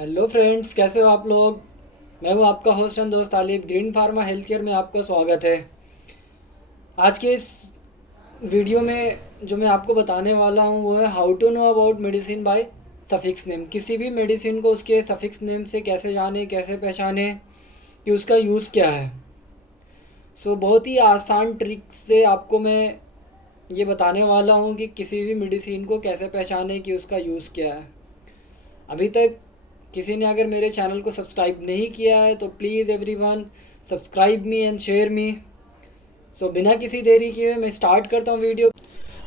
Hello friends, कैसे हो आप लोग। मैं हूं आपका होस्ट एंड दोस्त तालिब। ग्रीन फार्मा हेल्थ केयर में आपका स्वागत है। आज के इस वीडियो में जो मैं आपको बताने वाला हूं वो है how to know about medicine by suffix name. किसी भी मेडिसिन को उसके सफिक्स नेम से कैसे जाने, कैसे पहचाने कि उसका यूज़ क्या है। बहुत ही आसान ट्रिक से आपको मैं ये बताने वाला हूँ कि किसी भी मेडिसिन को कैसे पहचाने कि उसका यूज़ क्या है। अभी तक किसी ने अगर मेरे चैनल को सब्सक्राइब नहीं किया है तो please everyone subscribe me and share me. बिना किसी देरी किए मैं स्टार्ट करता हूँ video.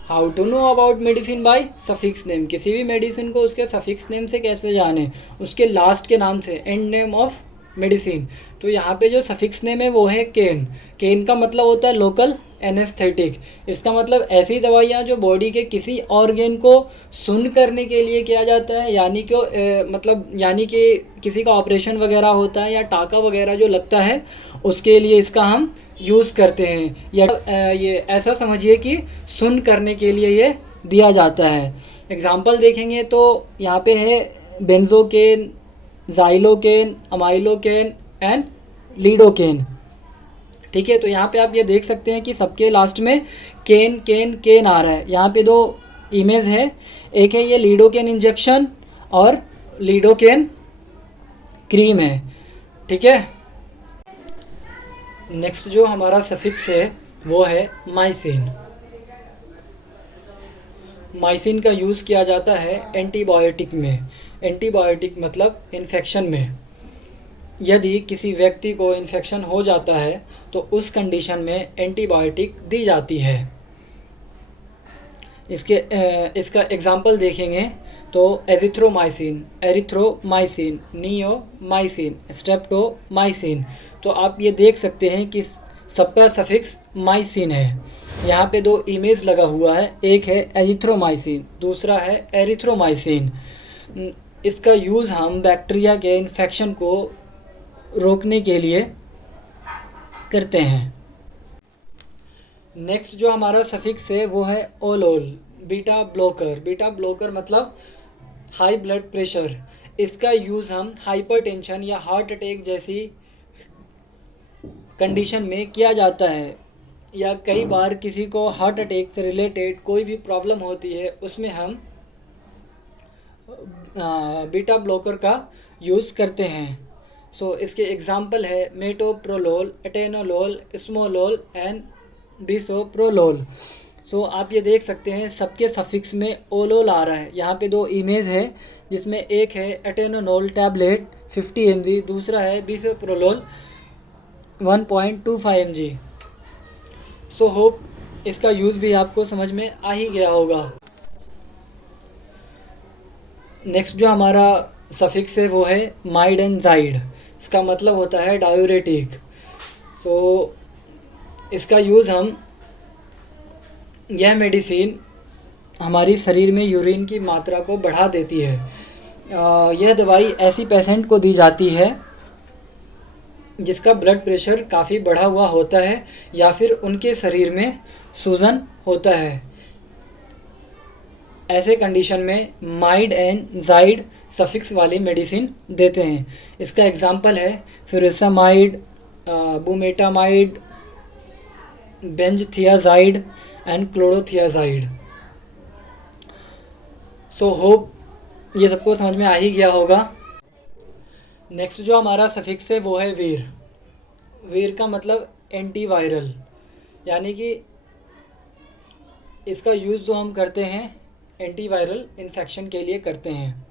How to know about medicine by suffix name. किसी भी मेडिसिन को उसके सफिक्स नेम से कैसे जाने, उसके लास्ट के नाम से, एंड नेम ऑफ मेडिसिन। तो यहाँ पे जो सफिक्स नेम है वो है केन। केन का मतलब होता है लोकल एनेस्थेटिक। इसका मतलब ऐसी दवाइयाँ जो बॉडी के किसी ऑर्गन को सुन करने के लिए किया जाता है, यानी कि किसी का ऑपरेशन वगैरह होता है या टाका वगैरह जो लगता है उसके लिए इसका हम यूज़ करते हैं। या ये ऐसा समझिए कि सुन करने के लिए ये दिया जाता है। एग्जाम्पल देखेंगे तो यहाँ पे है बेंजोकेन, ज़ाइलोकेन, अमाइलोकेन एंड लीडोकेन। ठीक है, तो यहाँ पे आप ये देख सकते हैं कि सबके लास्ट में केन केन केन आ रहा है। यहाँ पे दो इमेज है, एक है ये लीडोकेन इंजेक्शन और लीडोकेन क्रीम है। ठीक है, नेक्स्ट जो हमारा सफिक्स है वो है माइसिन। माइसिन का यूज़ किया जाता है एंटीबायोटिक में। एंटीबायोटिक मतलब इन्फेक्शन में। यदि किसी व्यक्ति को इन्फेक्शन हो जाता है तो उस कंडीशन में एंटीबायोटिक दी जाती है। इसका एग्जांपल देखेंगे तो एरिथ्रोमाइसिन, एरिथ्रोमाइसिन, नियोमाइसिन, स्ट्रेप्टोमाइसिन। तो आप ये देख सकते हैं कि सबका सफिक्स माइसिन है। यहाँ पे दो इमेज लगा हुआ है, एक है एरिथ्रोमाइसिन, दूसरा है एरिथ्रोमाइसिन। इसका यूज़ हम बैक्टीरिया के इन्फेक्शन को रोकने के लिए करते हैं। नेक्स्ट जो हमारा सफिक्स है वो है ओलोल, बीटा ब्लॉकर। बीटा ब्लॉकर मतलब हाई ब्लड प्रेशर। इसका यूज़ हम हाइपरटेंशन या हार्ट अटैक जैसी कंडीशन में किया जाता है, या कई बार किसी को हार्ट अटैक से रिलेटेड कोई भी प्रॉब्लम होती है उसमें हम बीटा ब्लॉकर का यूज़ करते हैं। इसके एग्जाम्पल है मेटोप्रोलोल, एटेनोलोल, स्मोलोल एंड बिसोप्रोलोल। आप ये देख सकते हैं सबके सफिक्स में ओलोल आ रहा है। यहाँ पे दो इमेज है जिसमें एक है एटेनोलोल टैबलेट 50 mg, दूसरा है बिसोप्रोलोल 1.25 mg। होप इसका यूज़ भी आपको समझ में आ ही गया होगा। नेक्स्ट जो हमारा सफिक्स है वो है माइड एंड जाइड। इसका मतलब होता है डायूरेटिक। इसका यूज़ हम, यह मेडिसिन हमारी शरीर में यूरिन की मात्रा को बढ़ा देती है। यह दवाई ऐसी पेशेंट को दी जाती है जिसका ब्लड प्रेशर काफ़ी बढ़ा हुआ होता है या फिर उनके शरीर में सूजन होता है। ऐसे कंडीशन में माइड एंड जाइड सफिक्स वाली मेडिसिन देते हैं। इसका एग्जांपल है फ्यूरामाइड, बुमेटामाइड, बेंजथियाजाइड एंड क्लोरोथियाजाइड। होप ये सबको समझ में आ ही गया होगा। नेक्स्ट जो हमारा सफिक्स है वो है वीर। वीर का मतलब एंटीवायरल, यानी कि इसका यूज़ जो हम करते हैं एंटीवायरल इन्फेक्शन के लिए करते हैं,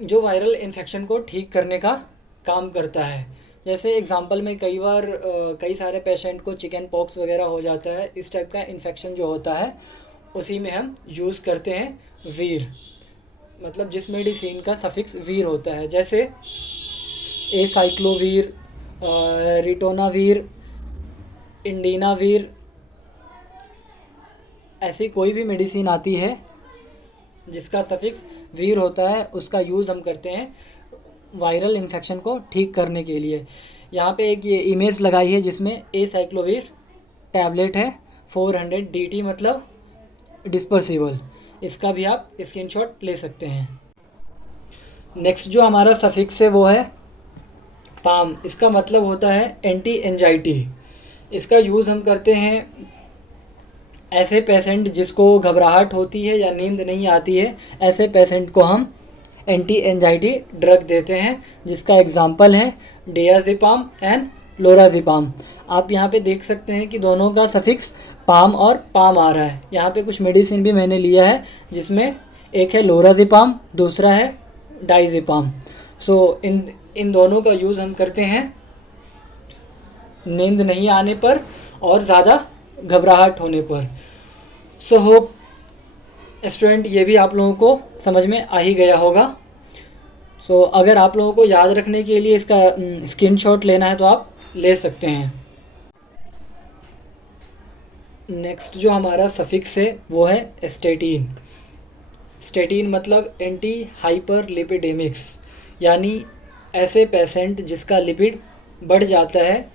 जो वायरल इन्फेक्शन को ठीक करने का काम करता है। जैसे एग्जांपल में कई बार कई सारे पेशेंट को चिकन पॉक्स वगैरह हो जाता है। इस टाइप का इन्फेक्शन जो होता है उसी में हम यूज़ करते हैं वीर, मतलब जिस मेडिसिन का सफिक्स वीर होता है। जैसे एसाइक्लोवीर, रिटोनावीर, इंडिनावीर, ऐसी कोई भी मेडिसिन आती है जिसका सफिक्स वीर होता है उसका यूज़ हम करते हैं वायरल इन्फेक्शन को ठीक करने के लिए। यहाँ पे एक ये इमेज लगाई है जिसमें एसाइक्लोवीर टैबलेट है 400 DT, मतलब डिस्पर्सिबल। इसका भी आप स्क्रीनशॉट ले सकते हैं। नेक्स्ट जो हमारा सफिक्स है वो है पाम। इसका मतलब होता है एंटी एंजाइटी। इसका यूज़ हम करते हैं ऐसे पेशेंट जिसको घबराहट होती है या नींद नहीं आती है, ऐसे पेशेंट को हम एंटी एंजाइटी ड्रग देते हैं, जिसका एग्जांपल है डियाज़ेपाम एंड लोराज़ेपाम। आप यहाँ पे देख सकते हैं कि दोनों का सफिक्स पाम और पाम आ रहा है। यहाँ पे कुछ मेडिसिन भी मैंने लिया है, जिसमें एक है लोराज़ेपाम, दूसरा है डाइज़ेपाम। सो इन दोनों का यूज़ हम करते हैं नींद नहीं आने पर और ज़्यादा घबराहट होने पर। सो होप स्टूडेंट ये भी आप लोगों को समझ में आ ही गया होगा। सो अगर आप लोगों को याद रखने के लिए इसका स्क्रीनशॉट लेना है तो आप ले सकते हैं। नेक्स्ट जो हमारा सफिक्स है वो है स्टेटिन। स्टेटिन मतलब एंटी हाइपर लिपिडेमिक्स, यानी ऐसे पेशेंट जिसका लिपिड बढ़ जाता है,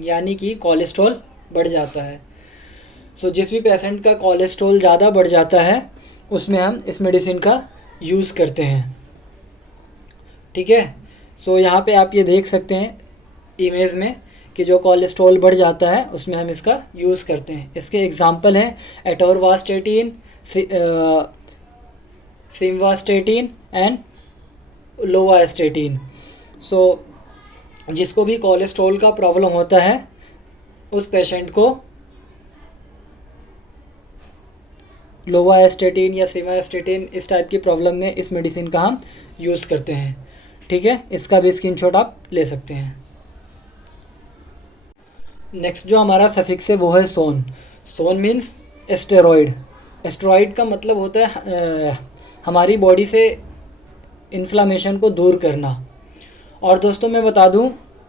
यानी कि कोलेस्ट्रॉल बढ़ जाता है। सो जिस भी पेशेंट का कोलेस्ट्रॉल ज़्यादा बढ़ जाता है उसमें हम इस मेडिसिन का यूज़ करते हैं। ठीक है। सो यहाँ पे आप ये देख सकते हैं इमेज में कि जो कोलेस्ट्रॉल बढ़ जाता है उसमें हम इसका यूज़ करते हैं। इसके एग्जांपल हैं एटोरवास्टेटिन, सिमवास्टेटिन एंड लोवास्टेटिन। सो जिसको भी कोलेस्ट्रॉल का प्रॉब्लम होता है उस पेशेंट को लोवास्टेटिन या सिमवास्टेटिन इस टाइप की प्रॉब्लम में इस मेडिसिन का हम यूज़ करते हैं। ठीक है, इसका भी स्क्रीनशॉट आप ले सकते हैं। नेक्स्ट जो हमारा सफिक्स है वो है सोन। सोन मीन्स एस्टेरॉयड। एस्टेरॉयड का मतलब होता है हमारी बॉडी से इन्फ्लामेशन को दूर करना। और दोस्तों मैं बता दूं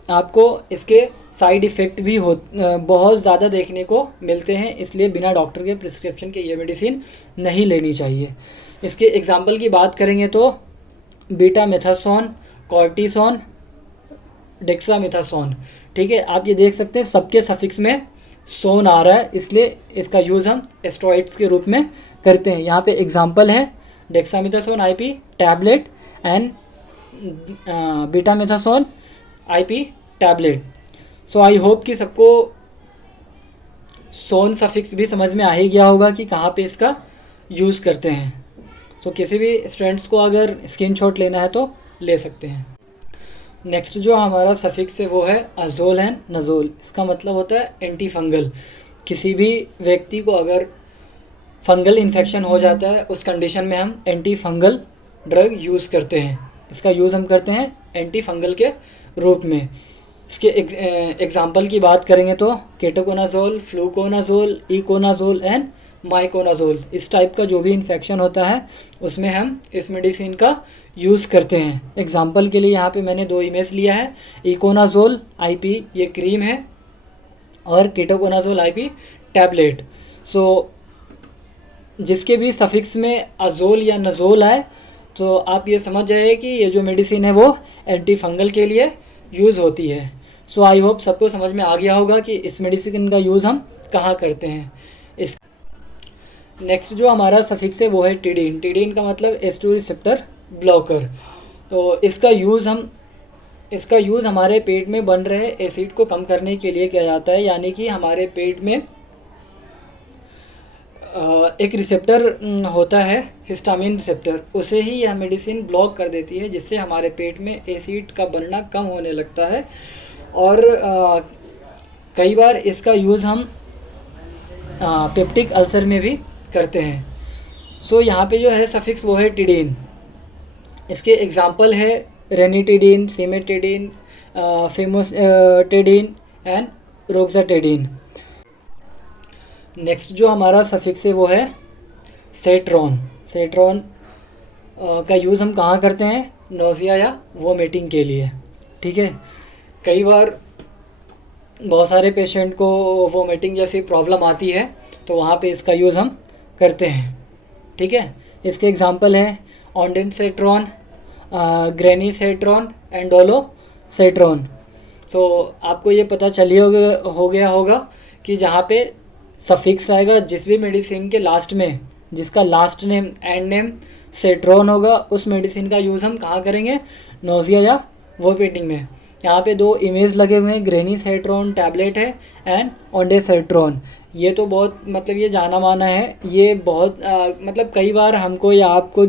आपको इसके साइड इफ़ेक्ट भी बहुत ज़्यादा देखने को मिलते हैं, इसलिए बिना डॉक्टर के प्रिस्क्रिप्शन के ये मेडिसिन नहीं लेनी चाहिए। इसके एग्जांपल की बात करेंगे तो बीटामेथासोन, कॉर्टिसोन, डेक्सामेथासोन। ठीक है, आप ये देख सकते हैं सबके सफिक्स में सोन आ रहा है, इसलिए इसका यूज़ हम एस्टेरॉइड्स के रूप में करते हैं। यहाँ पे एग्जांपल है dexamethasone IP tablet and betamethasone IP tablet. So I hope कि सबको सोन सफिक्स भी समझ में आ ही गया होगा कि कहाँ पे इसका यूज़ करते हैं। सो किसी भी स्टूडेंट्स को अगर स्क्रीनशॉट लेना है तो ले सकते हैं। नेक्स्ट जो हमारा सफिक्स है वो है अजोल एंड नज़ोल। इसका मतलब होता है एंटी फंगल। किसी भी व्यक्ति को अगर फंगल इन्फेक्शन हो जाता है उस कंडीशन में हम एंटी फंगल ड्रग यूज़ करते हैं। इसका यूज़ हम करते हैं एंटी फंगल के रूप में। इसके एग्जांपल की बात करेंगे तो ketoconazole, fluconazole, econazole and miconazole. इस टाइप का जो भी इन्फेक्शन होता है उसमें हम इस मेडिसिन का यूज़ करते हैं। एग्जांपल के लिए यहाँ पे मैंने 2 इमेज लिया है। इकोनाजोल आईपी ये क्रीम है और केटोकोनाजोल आईपी टैबलेट। सो जिसके भी सफिक्स में अजोल या नज़ोल आए तो आप ये समझ जाइए कि ये जो मेडिसिन है वो एंटी फंगल के लिए यूज़ होती है। सो आई होप सबको समझ में आ गया होगा कि इस मेडिसिन का यूज़ हम कहाँ करते हैं। इस नेक्स्ट जो हमारा सफिक्स है वो है टिडीन। टिडीन का मतलब H2 रिसेप्टर ब्लॉकर। तो इसका यूज़ हमारे पेट में बन रहे एसिड को कम करने के लिए किया जाता है, यानी कि हमारे पेट में एक रिसेप्टर होता है हिस्टामिन रिसेप्टर, उसे ही यह मेडिसिन ब्लॉक कर देती है, जिससे हमारे पेट में एसिड का बनना कम होने लगता है। और कई बार इसका यूज़ हम पेप्टिक अल्सर में भी करते हैं। सो यहाँ पे जो है सफिक्स वो है टिडीन। इसके एग्जांपल है ranitidine, cimetidine, famotidine and रोक्साटिडीन। Next जो हमारा सफिक्स है वो है सेट्रॉन। सेट्रॉन का यूज़ हम कहाँ करते हैं? नोज़िया या वोमिटिंग के लिए। ठीक है, कई बार बहुत सारे पेशेंट को वोमिटिंग जैसी प्रॉब्लम आती है तो वहाँ पे इसका यूज़ हम करते हैं। ठीक है, इसके एग्जांपल हैं ऑन्डेनसेट्रॉन, ग्रेनीसेट्रॉन एंड डोलोसेट्रॉन। सो आपको ये पता चल ही हो गया होगा कि जहाँ पे सफिक्स आएगा जिस भी मेडिसिन के लास्ट में, जिसका लास्ट नेम एंड नेम सेट्रॉन होगा, उस मेडिसिन का यूज़ हम कहाँ करेंगे, नोज़िया या वोमिटिंग में। यहाँ पे 2 इमेज लगे हुए हैं, ग्रेनीसेट्रॉन टैबलेट है एंड ओंडेसेट्रॉन। ये तो बहुत मतलब ये जाना माना है, ये बहुत मतलब कई बार हमको या आपको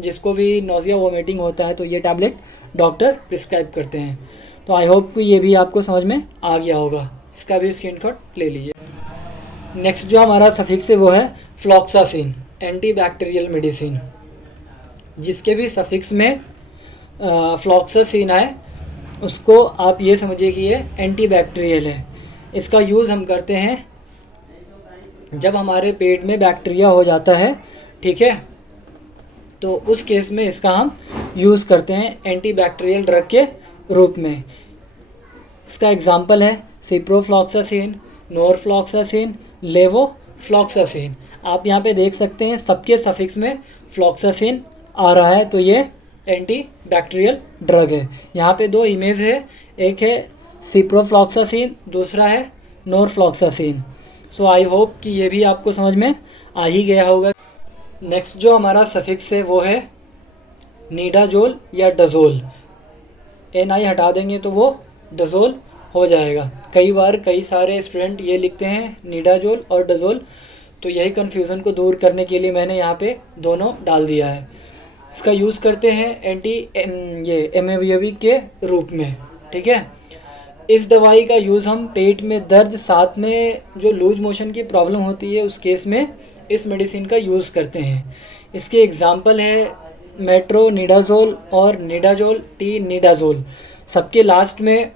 जिसको भी नोज़िया वोमिटिंग होता है तो ये टैबलेट डॉक्टर प्रिस्क्राइब करते हैं। तो आई होप कि ये भी आपको समझ में आ गया होगा, इसका भी स्क्रीनशॉट ले लीजिए। नेक्स्ट जो हमारा सफिक्स है वो है फ्लॉक्सासिन, एंटीबैक्टीरियल मेडिसिन, जिसके भी सफिक्स में फ्लॉक्सासिन है उसको आप ये समझिए कि ये एंटीबैक्टीरियल है। इसका यूज़ हम करते हैं जब हमारे पेट में बैक्टीरिया हो जाता है, ठीक है, तो उस केस में इसका हम यूज़ करते हैं एंटीबैक्टीरियल ड्रग के रूप में। इसका एग्जांपल है सिप्रोफ्लॉक्सासिन, नोरफ्लॉक्सासिन, लेवोफ्लॉक्सासिन। आप यहाँ पे देख सकते हैं सबके सफिक्स में फ्लॉक्सासिन आ रहा है, तो ये एंटी बैक्टीरियल ड्रग है। यहाँ पे 2 इमेज है, एक है सिप्रोफ्लॉक्सासिन, दूसरा है नोरफ्लॉक्सासिन। सो आई होप कि ये भी आपको समझ में आ ही गया होगा। नेक्स्ट जो हमारा सफिक्स है वो है नीडाजोल या डजोल। NI हटा देंगे तो वो डजोल हो जाएगा। कई बार कई सारे स्टूडेंट ये लिखते हैं नीडाजोल और डजोल, तो यही कन्फ्यूज़न को दूर करने के लिए मैंने यहाँ पे दोनों डाल दिया है। इसका यूज़ करते हैं ये एमेवियवी के रूप में, ठीक है। इस दवाई का यूज़ हम पेट में दर्द, साथ में जो लूज मोशन की प्रॉब्लम होती है उस केस में इस मेडिसिन का यूज़ करते हैं। इसके एग्जांपल है मेट्रोनिडाज़ोल और निडाज़ोल, टी निडाज़ोल। सबके लास्ट में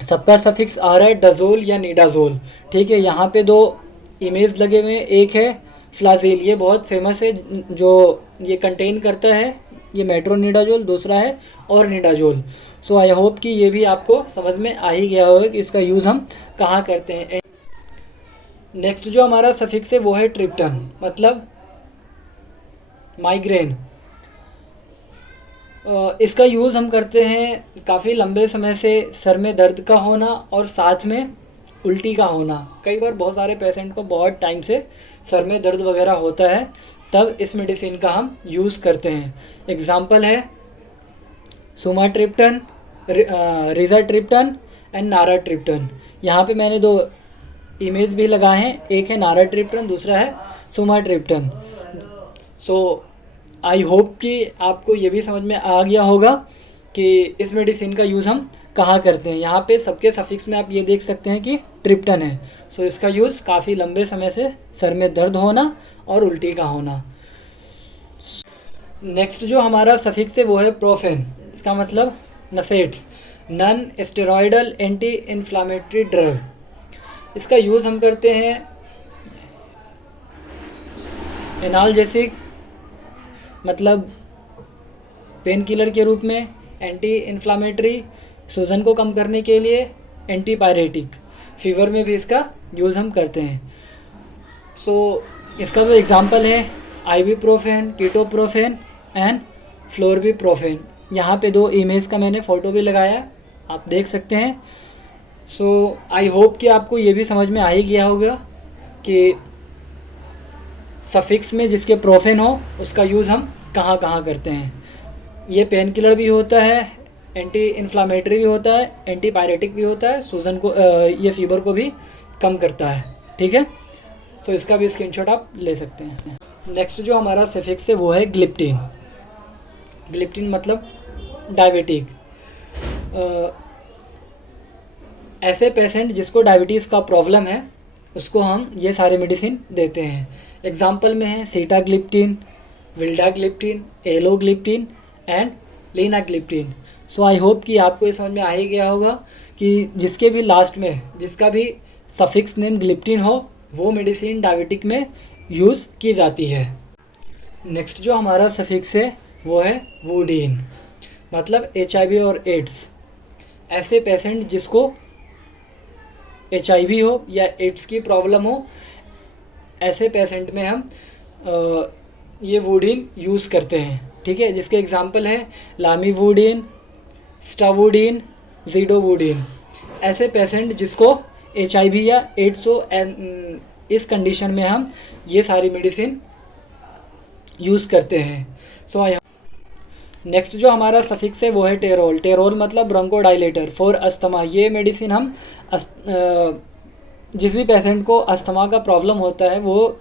सबका सफिक्स आ रहा है डज़ोल या निडाज़ोल, ठीक है। यहाँ पे 2 इमेज लगे हुए हैं, एक है फ्लाजील, ये बहुत फेमस है जो ये कंटेन करता है ये मेट्रोनिडाज़ोल, दूसरा है और निडाज़ोल। सो आई होप कि ये भी आपको समझ में आ ही गया होगा कि इसका यूज़ हम कहाँ करते हैं। नेक्स्ट जो हमारा सफिक्स है वो है ट्रिप्टन, मतलब माइग्रेन। इसका यूज़ हम करते हैं काफ़ी लंबे समय से सर में दर्द का होना और साथ में उल्टी का होना। कई बार बहुत सारे पेशेंट को बहुत टाइम से सर में दर्द वगैरह होता है, तब इस मेडिसिन का हम यूज़ करते हैं। एग्जांपल है सुमाट्रिप्टन, रिजाट्रिप्टन एंड नाराट्रिप्टन। यहाँ पे मैंने 2 इमेज भी लगाए हैं, एक है नाराट्रिप्टन, दूसरा है सुमाट्रिप्टन। सो आई होप कि आपको ये भी समझ में आ गया होगा कि इस मेडिसिन का यूज़ हम कहाँ करते हैं। यहाँ पे सबके सफिक्स में आप ये देख सकते हैं कि ट्रिप्टन है। सो इसका यूज़ काफ़ी लंबे समय से सर में दर्द होना और उल्टी का होना। नेक्स्ट जो हमारा सफिक्स है वो है प्रोफेन, इसका मतलब NSAIDs, non steroidal anti inflammatory drug. इसका यूज़ हम करते हैं एनाल्जेसिक, मतलब पेन किलर के रूप में, एंटी इन्फ्लामेटरी, सूजन को कम करने के लिए, एंटीपायरेटिक, फीवर में भी इसका यूज़ हम करते हैं। सो इसका जो एग्जांपल है आइबुप्रोफेन, कीटोप्रोफेन एंड फ्लोरबिप्रोफेन। यहाँ पे 2 इमेज का मैंने फ़ोटो भी लगाया, आप देख सकते हैं। सो आई होप कि आपको ये भी समझ में आ ही गया होगा कि सफिक्स में जिसके प्रोफेन हो उसका यूज़ हम कहाँ कहाँ करते हैं। ये पेन किलर भी होता है, एंटी इन्फ्लामेटरी भी होता है, एंटीपायरेटिक भी होता है, सूजन को ये फीवर को भी कम करता है, ठीक है। सो इसका भी स्क्रीनशॉट आप ले सकते हैं। नेक्स्ट जो हमारा सफिक्स है वो है ग्लिप्टिन। ग्लिप्टिन मतलब डायबिटिक। ऐसे पेशेंट जिसको डायबिटीज़ का प्रॉब्लम है उसको हम ये सारे मेडिसिन देते हैं। एग्जांपल में है sitagliptin, vildagliptin, alogliptin and linagliptin. So I hope कि आपको ये समझ में आ ही गया होगा कि जिसके भी लास्ट में जिसका भी सफिक्स नेम ग्लिप्टिन हो वो मेडिसिन डायबिटिक में यूज़ की जाती है। नेक्स्ट जो हमारा सफिक्स है वो है वुडीन, मतलब HIV और एड्स। ऐसे पेशेंट जिसको HIV हो या एड्स की प्रॉब्लम हो, ऐसे पेशेंट में हम ये वुडीन यूज़ करते हैं, ठीक है। जिसके एग्जांपल हैं लामीवुडीन, स्टावुडीन, ज़िडोवुडीन। ऐसे पेशेंट जिसको HIV या एड्स हो, इस कंडीशन में हम ये सारी मेडिसिन यूज़ करते हैं। सो आई नेक्स्ट जो हमारा सफिक्स है वो है टेरोल। टेरोल मतलब ब्रोंकोडाइलेटर फॉर अस्थमा। ये मेडिसिन हम जिस भी पेशेंट को अस्थमा का प्रॉब्लम होता है वो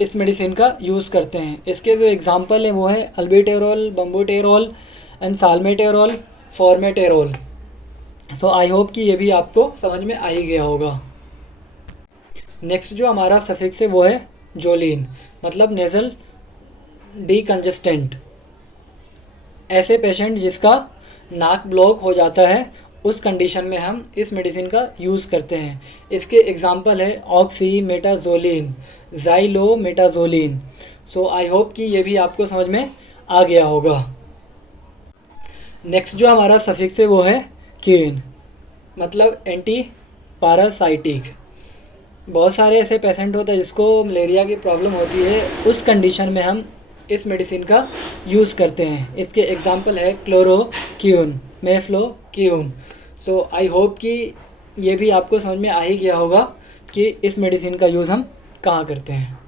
इस मेडिसिन का यूज़ करते हैं। इसके जो एग्जांपल हैं वो है अल्बेटेरोल, बम्बूटेरोल एंड साल्मेटेरोल, फॉर्मेटेरोल। सो आई होप कि ये भी आपको समझ में आ ही गया होगा। नेक्स्ट जो हमारा सफिक्स है वो है जोलिन, मतलब नेज़ल डीकंजेस्टेंट। ऐसे पेशेंट जिसका नाक ब्लॉक हो जाता है उस कंडीशन में हम इस मेडिसिन का यूज़ करते हैं। इसके एग्जांपल है ऑक्सीमेटाजोलिन, ज़ाइलोमेटाजोलिन। सो आई होप कि ये भी आपको समझ में आ गया होगा। नेक्स्ट जो हमारा सफिक्स है वो है क्यूइन, मतलब एंटी पैरासाइटिक। बहुत सारे ऐसे पेशेंट होते हैं जिसको मलेरिया की प्रॉब्लम होती है, उस कंडीशन में हम इस मेडिसिन का यूज़ करते हैं। इसके एग्जांपल है क्लोरोक्यून, मेफ्लोक्यून। सो आई होप कि ये भी आपको समझ में आ ही गया होगा कि इस मेडिसिन का यूज़ हम कहाँ करते हैं।